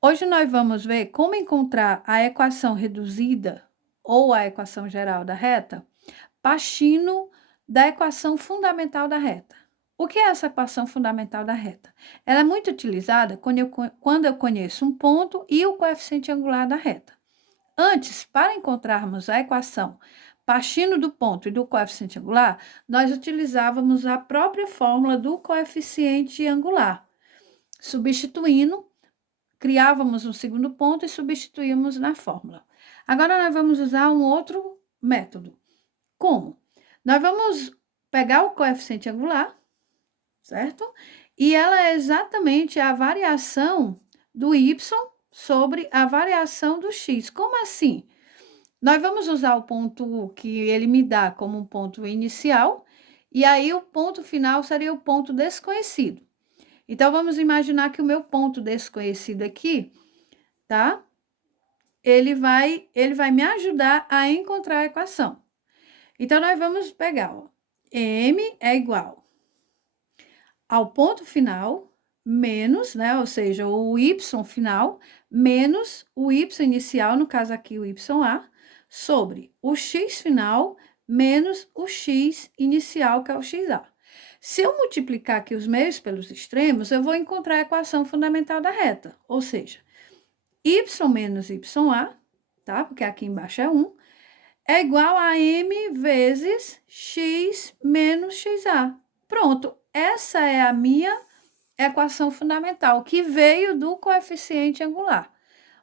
Hoje nós vamos ver como encontrar a equação reduzida ou a equação geral da reta, partindo da equação fundamental da reta. O que é essa equação fundamental da reta? Ela é muito utilizada quando eu conheço um ponto e o coeficiente angular da reta. Antes, para encontrarmos a equação partindo do ponto e do coeficiente angular, nós utilizávamos a própria fórmula do coeficiente angular, substituindo, criávamos um segundo ponto e substituímos na fórmula. Agora nós vamos usar um outro método. Como? Nós vamos pegar o coeficiente angular, certo? E ela é exatamente a variação do y sobre a variação do x. Como assim? Nós vamos usar o ponto que ele me dá como um ponto inicial, e aí o ponto final seria o ponto desconhecido. Então, vamos imaginar que o meu ponto desconhecido aqui, tá? Ele vai me ajudar a encontrar a equação. Então, nós vamos pegar, ó, m é igual ao ponto final, menos, né? Ou seja, o y final, menos o y inicial, no caso aqui o YA, sobre o x final, menos o x inicial, que é o XA. Se eu multiplicar aqui os meios pelos extremos, eu vou encontrar a equação fundamental da reta, ou seja, y menos YA, tá? Porque aqui embaixo é 1, é igual a m vezes x menos XA. Pronto, essa é a minha equação fundamental, que veio do coeficiente angular,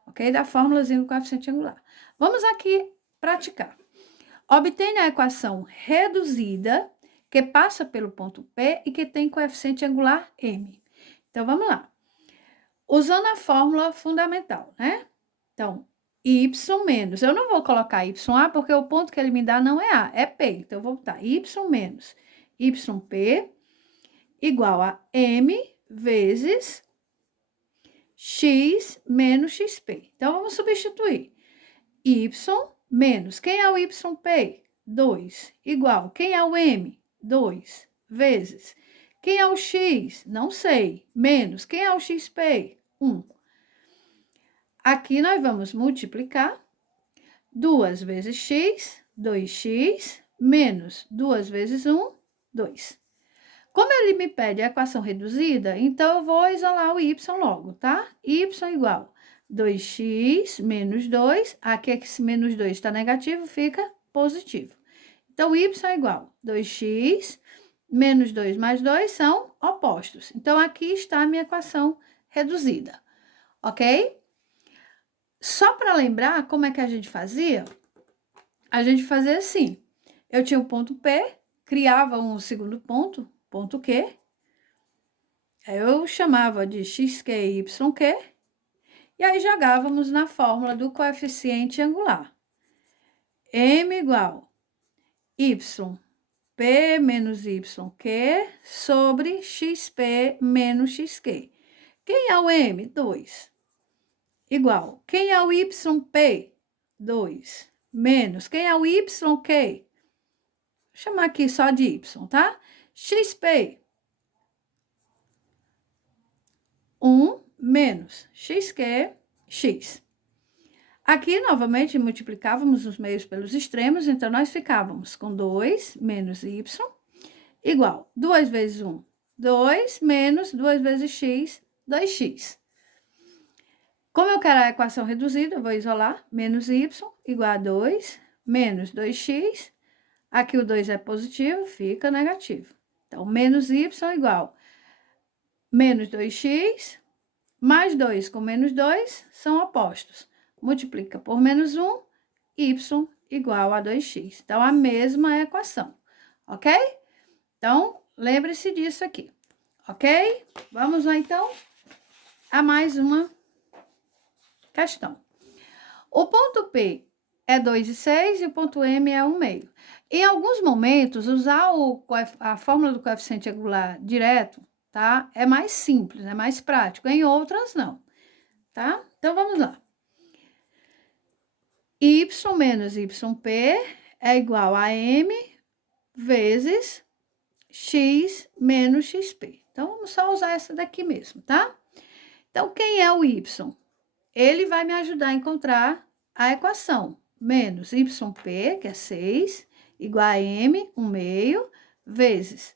ok? Da fórmulazinha do coeficiente angular. Vamos aqui praticar. Obtenha a equação reduzida, que passa pelo ponto P e que tem coeficiente angular m. Então, vamos lá. Usando a fórmula fundamental, né? Então, y menos, eu não vou colocar YA, porque o ponto que ele me dá não é A, é P. Então, eu vou botar y menos YP igual a M vezes x menos XP. Então, vamos substituir. Y menos, quem é o YP? 2, igual, quem é o M? 2, vezes, quem é o X? Não sei, menos, quem é o XP? 1. Aqui nós vamos multiplicar 2 vezes x, 2x, menos 2 vezes 1, 2. Como ele me pede a equação reduzida, então eu vou isolar o y logo, tá? Y igual 2x menos 2, aqui esse menos 2 está negativo, fica positivo. Então, y é igual 2x menos 2 mais 2 são opostos. Então, aqui está a minha equação reduzida, ok? Só para lembrar como é que a gente fazia assim. Eu tinha o ponto P, criava um segundo ponto, ponto Q. Eu chamava de xq e yq. E aí jogávamos na fórmula do coeficiente angular. M igual P menos YQ sobre XP menos XQ. Quem é o M? 2. Igual. Quem é o YP? 2. Menos. Quem é o YQ? Vou chamar aqui só de Y, tá? XP. 1 menos XQ, X. Aqui, novamente, multiplicávamos os meios pelos extremos, então nós ficávamos com 2 menos Y igual 2 vezes 1, 2 menos 2 vezes x, 2x. Como eu quero a equação reduzida, eu vou isolar menos y igual a 2 menos 2x. Aqui o 2 é positivo, fica negativo. Então, menos y igual menos 2x mais 2 com menos 2 são opostos. Multiplica por menos 1, y igual a 2x. Então, a mesma equação, ok? Então, lembre-se disso aqui, ok? Vamos lá, então, a mais uma questão. O ponto P é 2,6 e o ponto M é 1,5. Em alguns momentos, usar a fórmula do coeficiente angular direto, tá? É mais simples, é mais prático. Em outras, não, tá? Então, vamos lá. Y menos YP é igual a M vezes X menos XP. Então, vamos só usar essa daqui mesmo, tá? Então, quem é o Y? ele vai me ajudar a encontrar a equação. Menos YP, que é 6, igual a M, 1/2, vezes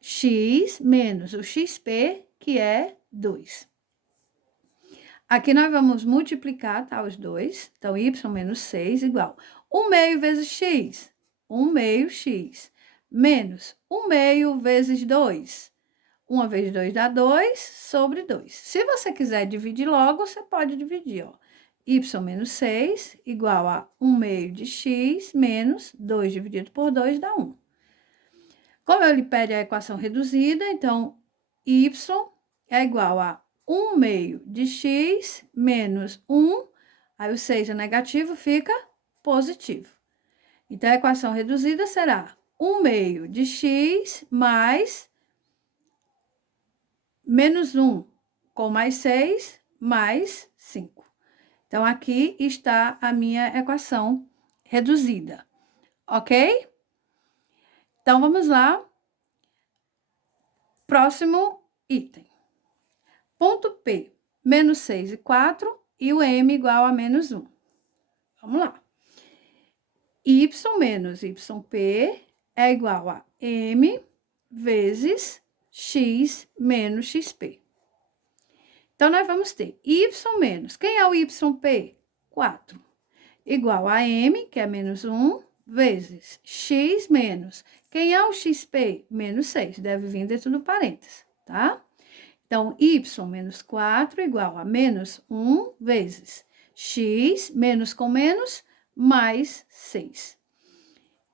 X menos o XP, que é 2. Aqui nós vamos multiplicar, tá, os dois. Então, y menos 6 igual 1/2 vezes x, 1/2 x, menos 1/2 vezes 2. 1 vezes 2 dá 2, sobre 2. Se você quiser dividir logo, você pode dividir, ó. Y menos 6 igual a 1/2 de x menos 2 dividido por 2 dá 1. Como ele pede a equação reduzida, então, y é igual a 1/2 de x menos 1, aí o 6 é negativo, fica positivo. Então, a equação reduzida será 1/2 de x mais menos 1, com mais 6, mais 5. Então, aqui está a minha equação reduzida, ok? Então, vamos lá. Próximo item. Ponto P, menos 6 e 4, e o M igual a menos 1. Vamos lá. Y menos YP é igual a M vezes X menos XP. Então, nós vamos ter Y menos, quem é o YP? 4, igual a M, que é menos 1, vezes X menos, quem é o XP? Menos 6, deve vir dentro do parênteses, tá? Então, y menos 4 igual a menos 1 vezes x, menos com menos, mais 6.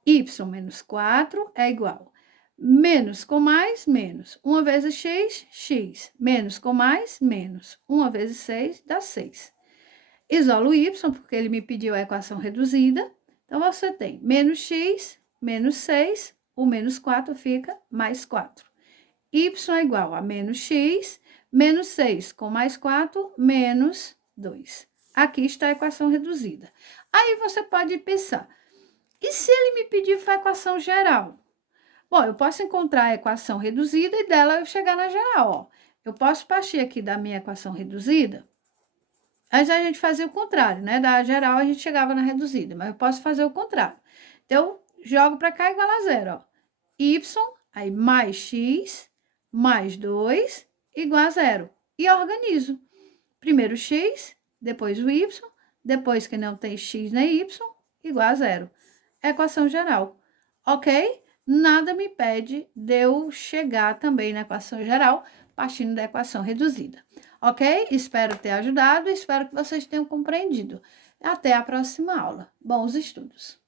Y menos 4 é igual menos com mais, menos. 1 vezes x, x. Menos com mais, menos. 1 vezes 6 dá 6. Isolo o y, porque ele me pediu a equação reduzida. Então, você tem menos x, menos 6, o menos 4 fica mais 4. Y é igual a menos x, menos 6 com mais 4, menos 2. Aqui está a equação reduzida. Aí você pode pensar, e se ele me pedir a equação geral? Bom, eu posso encontrar a equação reduzida e dela eu chegar na geral, ó. Eu posso partir aqui da minha equação reduzida. Antes a gente fazia o contrário, né? Da geral a gente chegava na reduzida, mas eu posso fazer o contrário. Então, jogo para cá igual a 0, ó. Y, aí mais x, mais 2, igual a 0. E organizo. Primeiro x, depois o y, depois que não tem x nem y, igual a 0. Equação geral, ok? Nada me impede de eu chegar também na equação geral, partindo da equação reduzida, ok? Espero ter ajudado, espero que vocês tenham compreendido. Até a próxima aula. Bons estudos!